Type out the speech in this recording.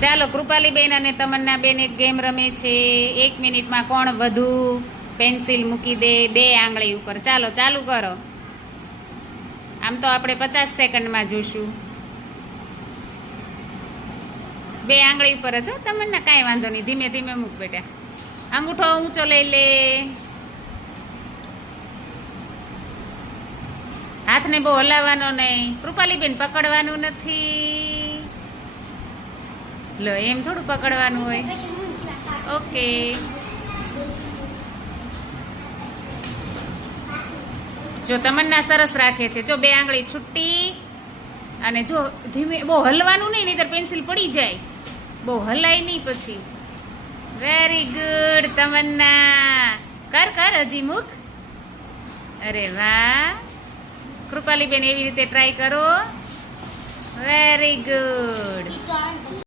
ચાલો કૃપાલીબેન અને તમન્નાબેન એક ગેમ રમે છે. 1 મિનિટમાં કોણ વધુ પેન્સિલ મૂકી દે 2 આંગળી ઉપર. ચાલો ચાલુ કરો. આમ તો આપણે 50 સેકન્ડમાં જોશું. 2 આંગળી ઉપર જ હો તમન્ના, કાંઈ વાંધો નહીં. ધીમે ધીમે મૂક બેટા. અંગૂઠો ઊંચો લઈ લે. હાથને બહુ હલાવવાનો નહીં. કૃપાલીબેન પકડવાનું નથી. લો એમ થોડું પકડવાનું હોય. ઓકે. જો તમન્ના સરસ રાખે છે. જો 2 આંગળી છૂટી અને જો ધીમે, બહુ હલવાનું નહીં, નહીંતર પેન્સિલ પડી જાય. બહુ હલાય નહીં પછી. વેરી ગુડ તમન્ના. કર કર, હજી મૂક. અરે વાહ. કૃપાલીબેન એવી રીતે ટ્રાય કરો. Very good.